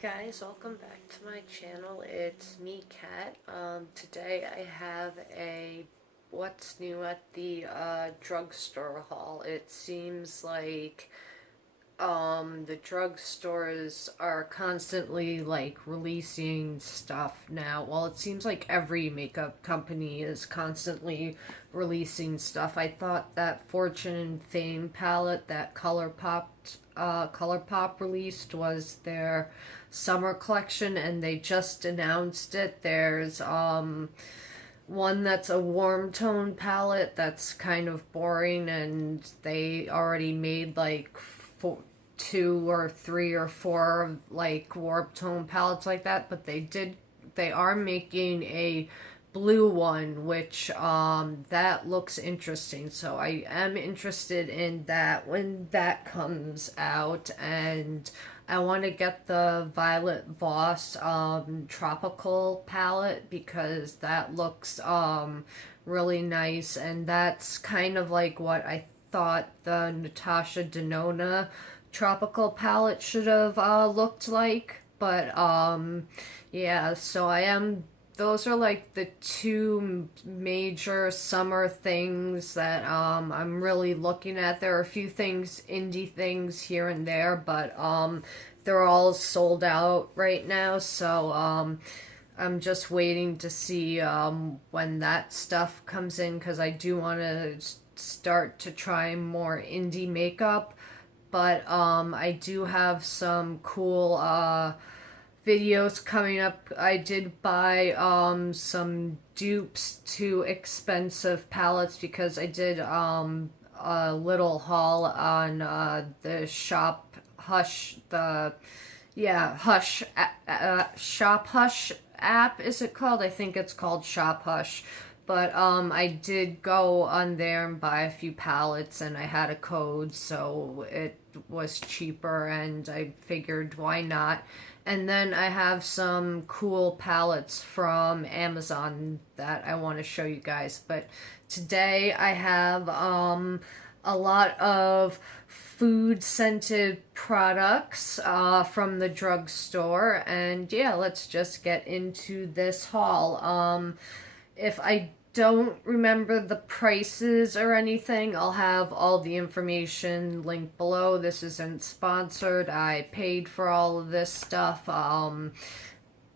Hey guys, welcome back to my channel. It's me, Kat. Today I have a what's new at the drugstore haul. It seems like the drugstores are constantly like releasing stuff now. Well, it seems like every makeup company is constantly releasing stuff. I thought that Fortune and Fame palette that ColourPop released was their summer collection, and they just announced it. There's one that's a warm tone palette that's kind of boring, and they already made like two or three or four like warm tone palettes like that, but they are making a blue one, which that looks interesting, so I am interested in that when that comes out. And I want to get the Violet Voss tropical palette because that looks really nice, and that's kind of like what I thought the Natasha Denona tropical palette should have looked like. But yeah, so those are like the two major summer things that I'm really looking at. There are a few things, indie things here and there, but they're all sold out right now, so I'm just waiting to see when that stuff comes in, because I do want to start to try more indie makeup. But I do have some cool videos coming up. I did buy some dupes to expensive palettes because I did a little haul on the Shop Hush, Shop Hush app, is it called? I think it's called Shop Hush. But I did go on there and buy a few palettes, and I had a code, so it was cheaper, and I figured why not. And then I have some cool palettes from Amazon that I want to show you guys. But today I have a lot of food scented products from the drugstore, and yeah, let's just get into this haul. If I don't remember the prices or anything, I'll have all the information linked below. This isn't sponsored. I paid for all of this stuff.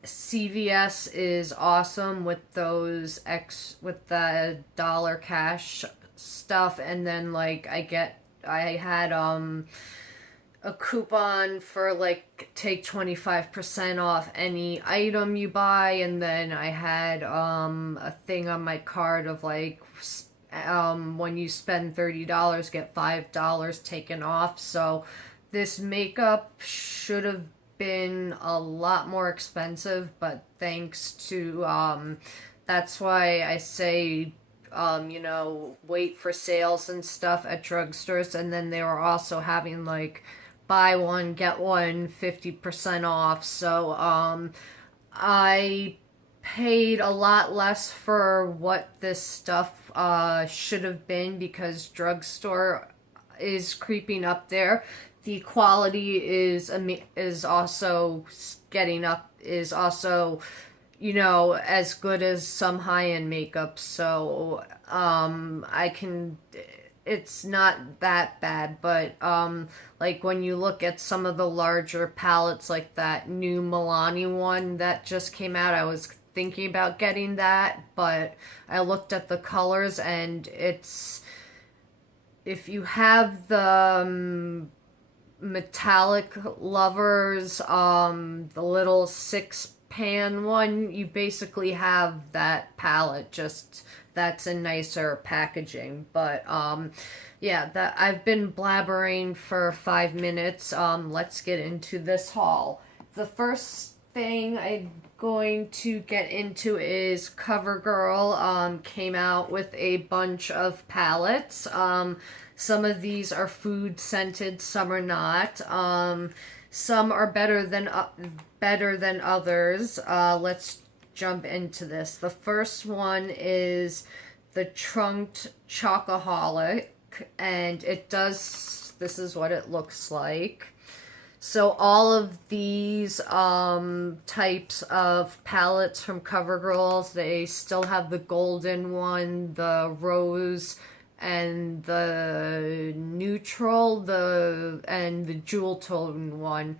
CVS is awesome with with the dollar cash stuff, and then like I had a coupon for like take 25% off any item you buy, and then I had a thing on my card of like when you spend $30 get $5 taken off. So this makeup should have been a lot more expensive, but thanks to that's why I say wait for sales and stuff at drugstores. And then they were also having like buy one get one 50% off, so I paid a lot less for what this stuff should have been, because drugstore is creeping up there. The quality is also getting up, is also as good as some high-end makeup, so it's not that bad. But like when you look at some of the larger palettes, like that new Milani one that just came out, I was thinking about getting that, but I looked at the colors, and if you have the metallic lovers, the little 6-pan one, you basically have that palette, just that's in nicer packaging. But yeah, that I've been blabbering for 5 minutes. Let's get into this haul. The first thing I'm going to get into is CoverGirl came out with a bunch of palettes. Some of these are food scented, some are not. Some are better than others. Let's jump into this. The first one is the Trunked Chocoholic, and this is what it looks like. So all of these types of palettes from CoverGirl, they still have the golden one, the rose, and the neutral, and the jewel tone one.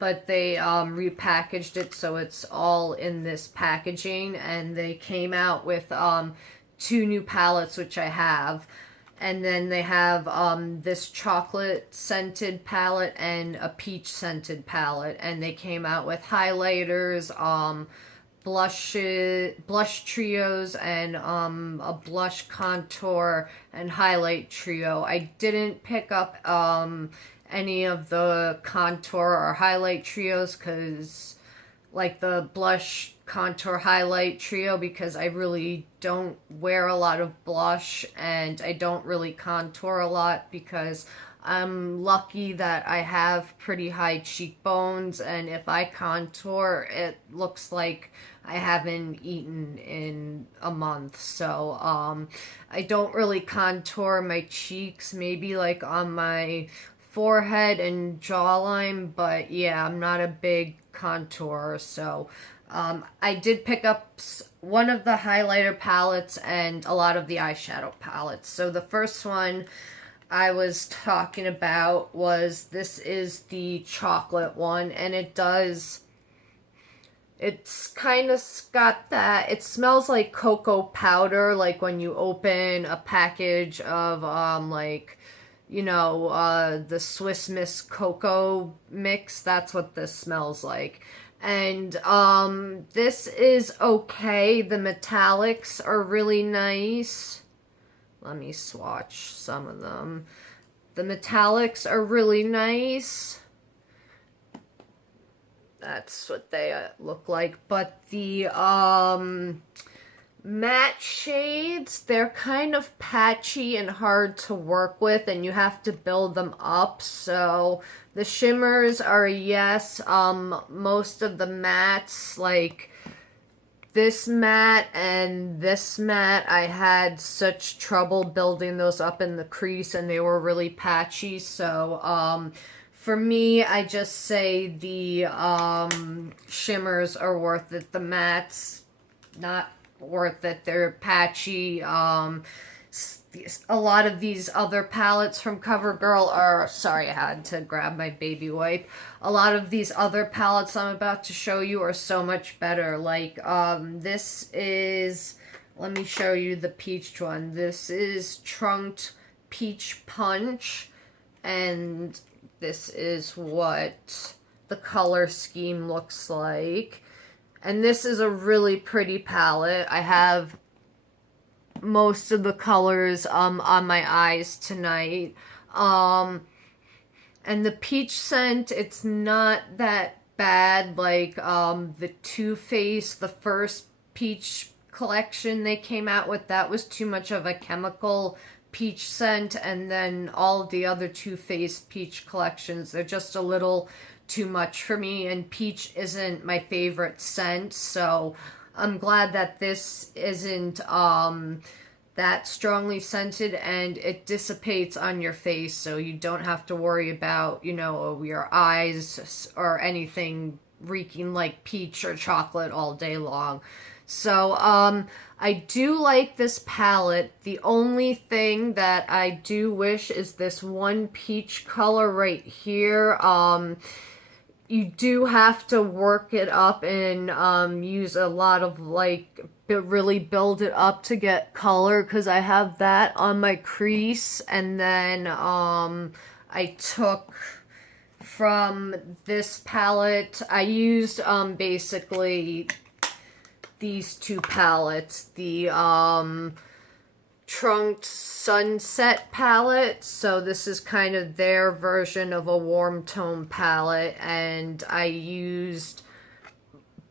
But they repackaged it so it's all in this packaging, and they came out with 2 new palettes, which I have. And then they have this chocolate scented palette and a peach scented palette. And they came out with highlighters, blush trios, and a blush contour and highlight trio. I didn't pick up any of the contour or highlight trios, because like the blush contour highlight trio, because I really don't wear a lot of blush and I don't really contour a lot, because I'm lucky that I have pretty high cheekbones, and if I contour it looks like I haven't eaten in a month. So I don't really contour my cheeks, maybe like on my forehead and jawline, but yeah, I'm not a big contourer. So I did pick up one of the highlighter palettes and a lot of the eyeshadow palettes. So the first one I was talking about this is the chocolate one, and it's kind of got that, it smells like cocoa powder, like when you open a package of the Swiss Miss Cocoa mix. That's what this smells like. And this is okay. The metallics are really nice. Let me swatch some of them. The metallics are really nice. That's what they look like. But the matte shades, they're kind of patchy and hard to work with, and you have to build them up. So the shimmers are a yes. Most of the mattes, like this matte and this matte, I had such trouble building those up in the crease, and they were really patchy. So for me, I just say the shimmers are worth it. The mattes, not worth it. They're patchy. A lot of these other palettes from CoverGirl are, sorry, I had to grab my baby wipe. A lot of these other palettes I'm about to show you are so much better. Like this is, let me show you the peach one. This is Trunked Peach Punch, and this is what the color scheme looks like. And this is a really pretty palette. I have most of the colors on my eyes tonight. And the peach scent, it's not that bad like the Too Faced, the first peach collection they came out with. That was too much of a chemical peach scent, and then all of the other Too Faced peach collections, they're just a little too much for me, and peach isn't my favorite scent, so I'm glad that this isn't that strongly scented, and it dissipates on your face, so you don't have to worry about, your eyes or anything reeking like peach or chocolate all day long. So I do like this palette. The only thing that I do wish is this one peach color right here. You do have to work it up and use a lot of really build it up to get color, because I have that on my crease. And then I took from this palette, I used basically these 2 palettes, the Trunked Sunset palette. So this is kind of their version of a warm tone palette, and I used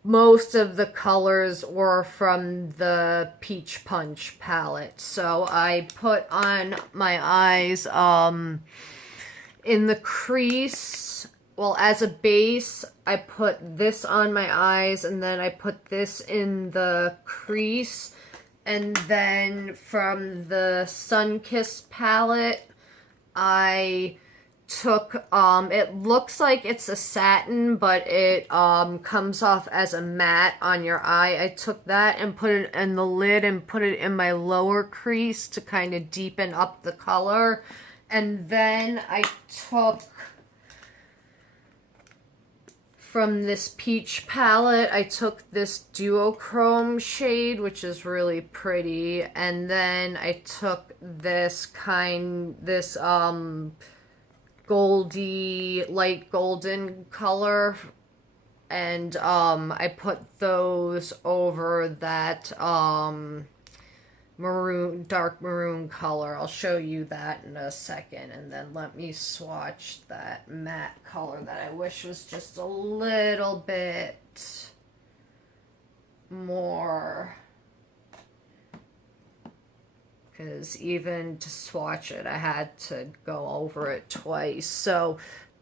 most of the colors were from the Peach Punch palette. So I put on my eyes in the crease, well, as a base, I put this on my eyes, and then I put this in the crease. And then from the Sunkissed palette, I took, it looks like it's a satin, but it comes off as a matte on your eye. I took that and put it in the lid and put it in my lower crease to kind of deepen up the color. And then I took, from this peach palette, I took this duochrome shade, which is really pretty. And then I took this goldy, light golden color, and I put those over that maroon, dark maroon color. I'll show you that in a second, and then let me swatch that matte color that I wish was just a little bit more, because even to swatch it, I had to go over it twice. So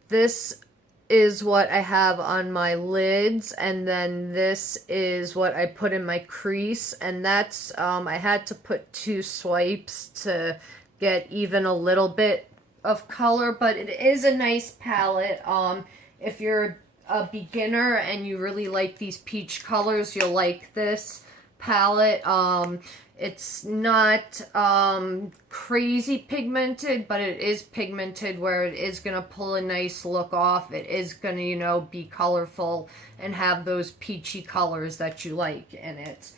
this is what I have on my lids, and then this is what I put in my crease, and that's, I had to put 2 swipes to get even a little bit of color, but it is a nice palette. If you're a beginner and you really like these peach colors, you'll like this palette. It's not crazy pigmented, but it is pigmented where it is going to pull a nice look off. It is going to, you know, be colorful and have those peachy colors that you like in it.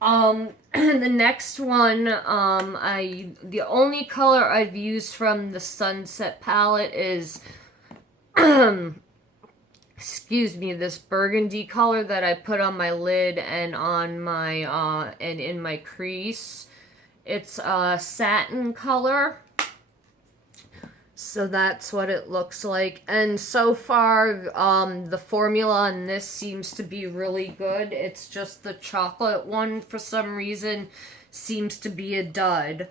The next one, the only color I've used from the Sunset palette is excuse me, this burgundy color that I put on my lid and on my, and in my crease. It's a satin color. So that's what it looks like. And so far, the formula on this seems to be really good. It's just the chocolate one, for some reason, seems to be a dud.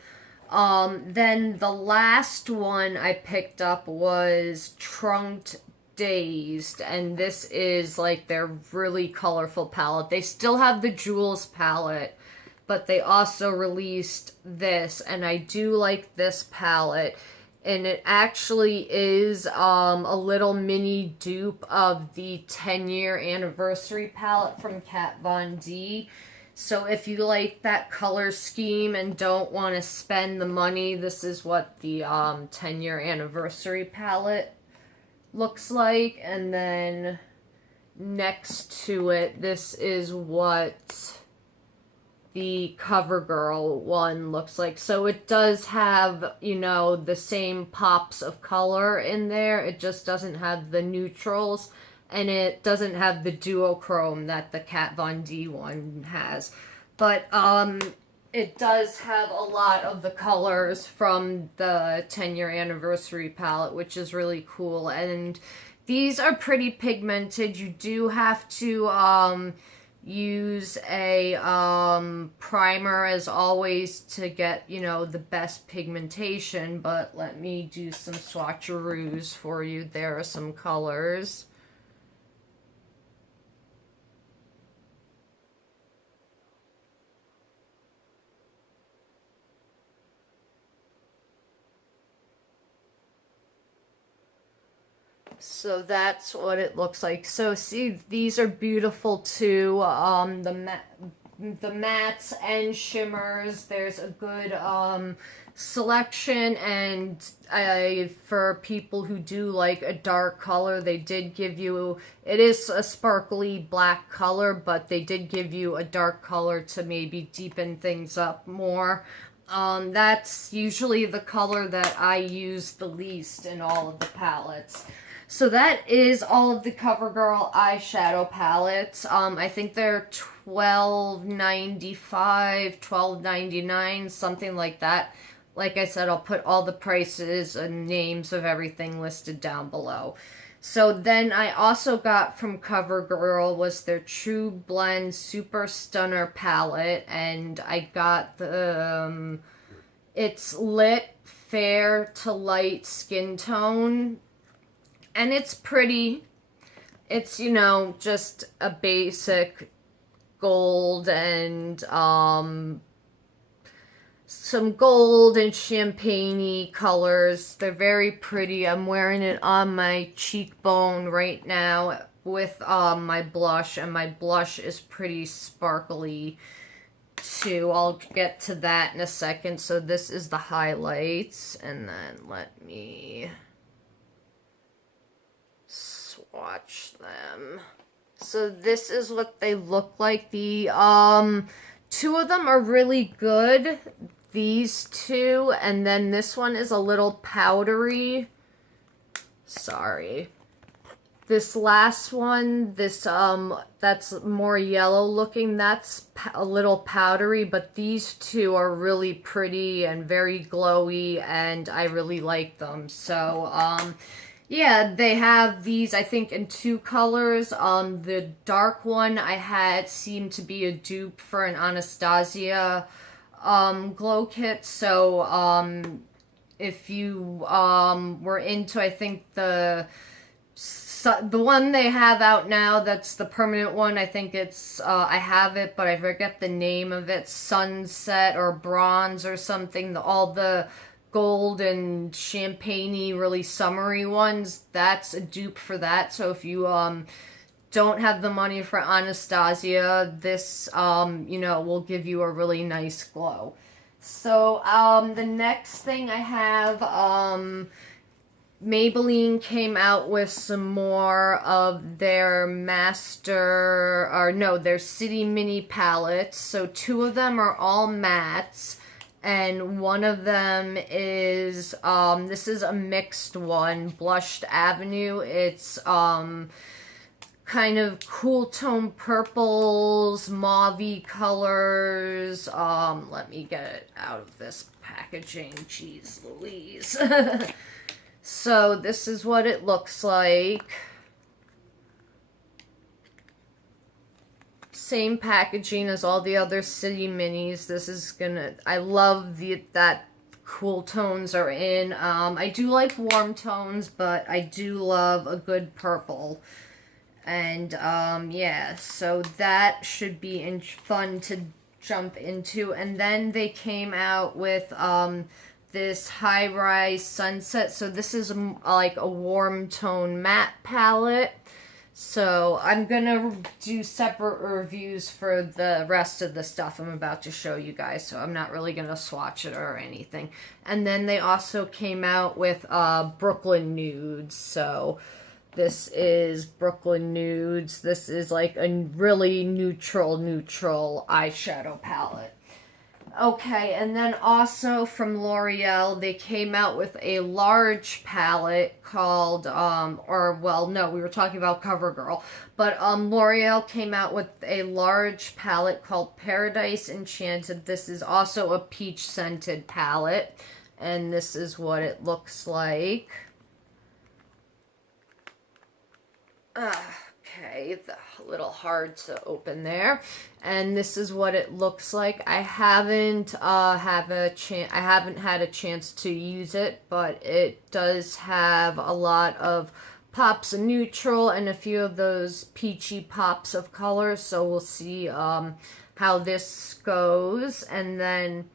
Then the last one I picked up was Trunked Dazed, and this is like their really colorful palette. They still have the Jewels palette, but they also released this, and I do like this palette, and it actually is a little mini dupe of the 10-year anniversary palette from Kat Von D. So if you like that color scheme and don't want to spend the money, this is what the 10-year anniversary palette looks like. And then next to it, this is what the CoverGirl one looks like. So it does have, you know, the same pops of color in there. It just doesn't have the neutrals, and it doesn't have the duochrome that the Kat Von D one has. But it does have a lot of the colors from the 10-year anniversary palette, which is really cool. And these are pretty pigmented. You do have to use a primer, as always, to get, you know, the best pigmentation. But let me do some swatcheroos for you. There are some colors. So that's what it looks like. So see, these are beautiful too. The mattes and shimmers. There's a good selection, and for people who do like a dark color, they did give you, it is a sparkly black color, but they did give you a dark color to maybe deepen things up more. That's usually the color that I use the least in all of the palettes. So that is all of the CoverGirl eyeshadow palettes. I think they're $12.95, $12.99, something like that. Like I said, I'll put all the prices and names of everything listed down below. So then I also got from CoverGirl was their TruBlend Super Stunner palette, and I got the it's lit fair to light skin tone. And it's pretty. It's, you know, just a basic gold and some gold and champagne-y colors. They're very pretty. I'm wearing it on my cheekbone right now with my blush, and my blush is pretty sparkly too. I'll get to that in a second. So this is the highlights, and then let me swatch them. So this is what they look like. The two of them are really good. These two, and then this one is a little powdery. Sorry. This last one, this that's more yellow looking, that's a little powdery, but these two are really pretty and very glowy, and I really like them. So yeah, they have these, I think, in two colors. The dark one I had seemed to be a dupe for an Anastasia glow kit. So if you were into, I think the one they have out now, that's the permanent one. I think it's I have it, but I forget the name of it. Sunset or Bronze or something. All the gold and champagne-y, really summery ones, that's a dupe for that. So if you don't have the money for Anastasia, this you know, will give you a really nice glow. So the next thing I have, Maybelline came out with some more of their their City Mini palettes. So two of them are all mattes, and one of them is, this is a mixed one, Blushed Avenue. It's kind of cool tone purples, mauve-y colors. Let me get it out of this packaging. Jeez Louise. So this is what it looks like. Same packaging as all the other City Minis. This is gonna, I love that cool tones are in. I do like warm tones, but I do love a good purple. And yeah, so that should be fun to jump into. And then they came out with this High Rise Sunset. So this is like a warm tone matte palette. So I'm gonna do separate reviews for the rest of the stuff I'm about to show you guys, so I'm not really gonna swatch it or anything. And then they also came out with Brooklyn Nudes. So this is Brooklyn Nudes. This is like a really neutral eyeshadow palette. Okay, and then also from Loreal, they came out with a large palette called, we were talking about CoverGirl, but L'Oreal came out with a large palette called Paradise Enchanted. This is also a peach-scented palette, and this is what it looks like. Okay, a little hard to open there, and this is what it looks like. I haven't had a chance to use it, but it does have a lot of pops of neutral and a few of those peachy pops of color. So we'll see how this goes. And then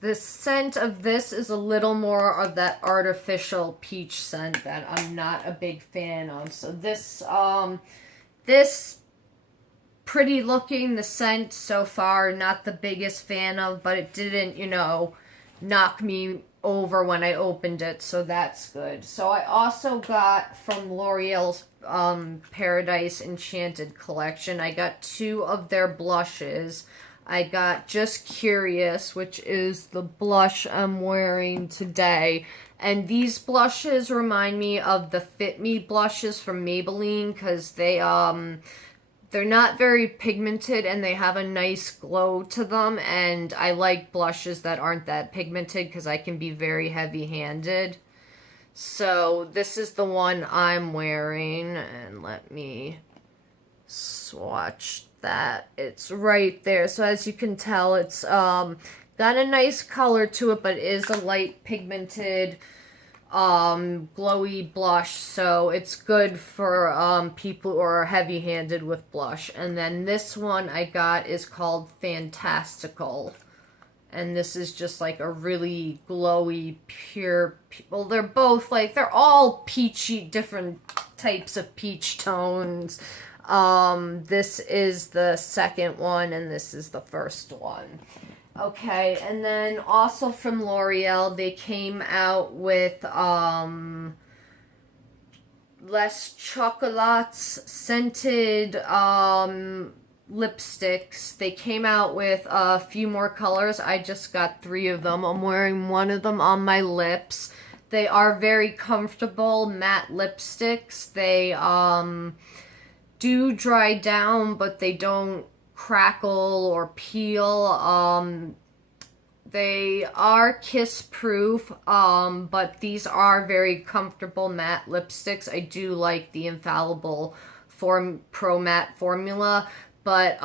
the scent of this is a little more of that artificial peach scent that I'm not a big fan of. So this pretty looking, the scent so far, not the biggest fan of, but it didn't, knock me over when I opened it, so that's good. So I also got from L'Oreal's Paradise Enchanted collection, I got two of their blushes. I got Just Curious, which is the blush I'm wearing today. And these blushes remind me of the Fit Me blushes from Maybelline, because they're not very pigmented and they have a nice glow to them. And I like blushes that aren't that pigmented because I can be very heavy-handed. So this is the one I'm wearing. And let me swatch that. It's right there. So as you can tell, it's got a nice color to it, but it is a light pigmented glowy blush, so it's good for people who are heavy-handed with blush. And then this one I got is called Fantastical, And this is just like a really glowy, pure, well, they're both like, they're all peachy, different types of peach tones. This is the second one, and this is the first one. Okay, and then also from L'Oreal, they came out with, less chocolates scented, lipsticks. They came out with a few more colors. I just got 3 of them. I'm wearing one of them on my lips. They are very comfortable matte lipsticks. They do dry down, but they don't crackle or peel. They are kiss proof, but these are very comfortable matte lipsticks. I do like the Infallible Pro Matte formula, but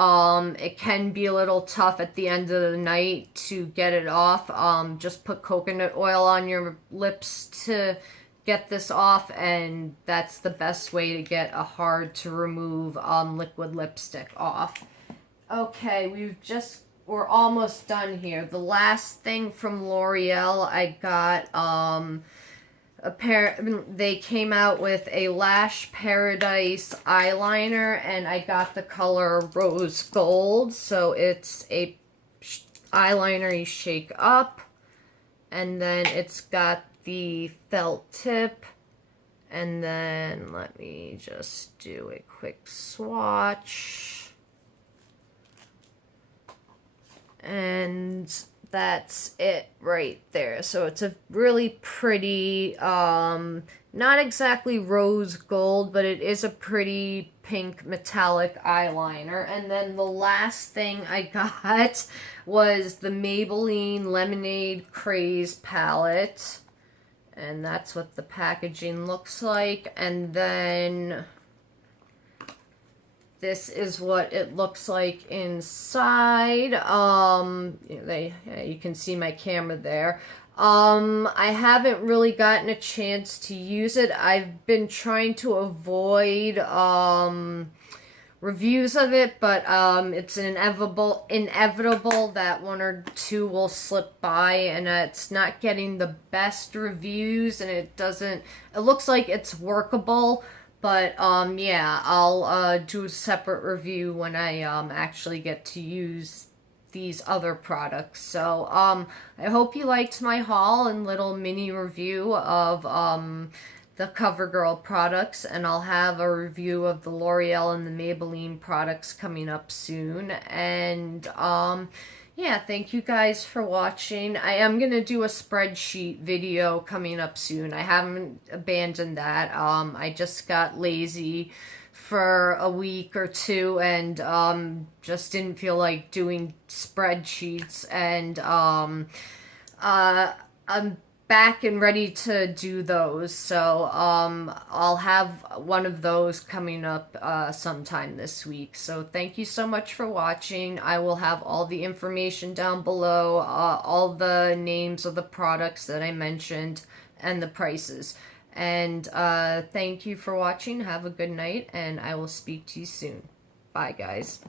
it can be a little tough at the end of the night to get it off. Just put coconut oil on your lips to get this off, and that's the best way to get a hard to remove liquid lipstick off. Okay, we're almost done here. The last thing from L'Oreal I got, they came out with a Lash Paradise eyeliner, and I got the color Rose Gold. So it's a eyeliner you shake up, and then it's got the felt tip, and then let me just do a quick swatch. And that's it right there. So it's a really pretty, not exactly rose gold, but it is a pretty pink metallic eyeliner. And then the last thing I got was the Maybelline Lemonade Craze palette. And that's what the packaging looks like. And then this is what it looks like inside. You can see my camera there. I haven't really gotten a chance to use it. I've been trying to avoid reviews of it, but it's inevitable that 1 or 2 will slip by, and it's not getting the best reviews, and it looks like it's workable. But, yeah, I'll do a separate review when I actually get to use these other products. So, I hope you liked my haul and little mini review of the CoverGirl products. And I'll have a review of the L'Oreal and the Maybelline products coming up soon. And, yeah, thank you guys for watching. I am going to do a spreadsheet video coming up soon. I haven't abandoned that. I just got lazy for a week or 2 and just didn't feel like doing spreadsheets. And I'm back and ready to do those. So I'll have one of those coming up sometime this week. So thank you so much for watching. I will have all the information down below, all the names of the products that I mentioned and the prices. And thank you for watching. Have a good night, and I will speak to you soon. Bye, guys.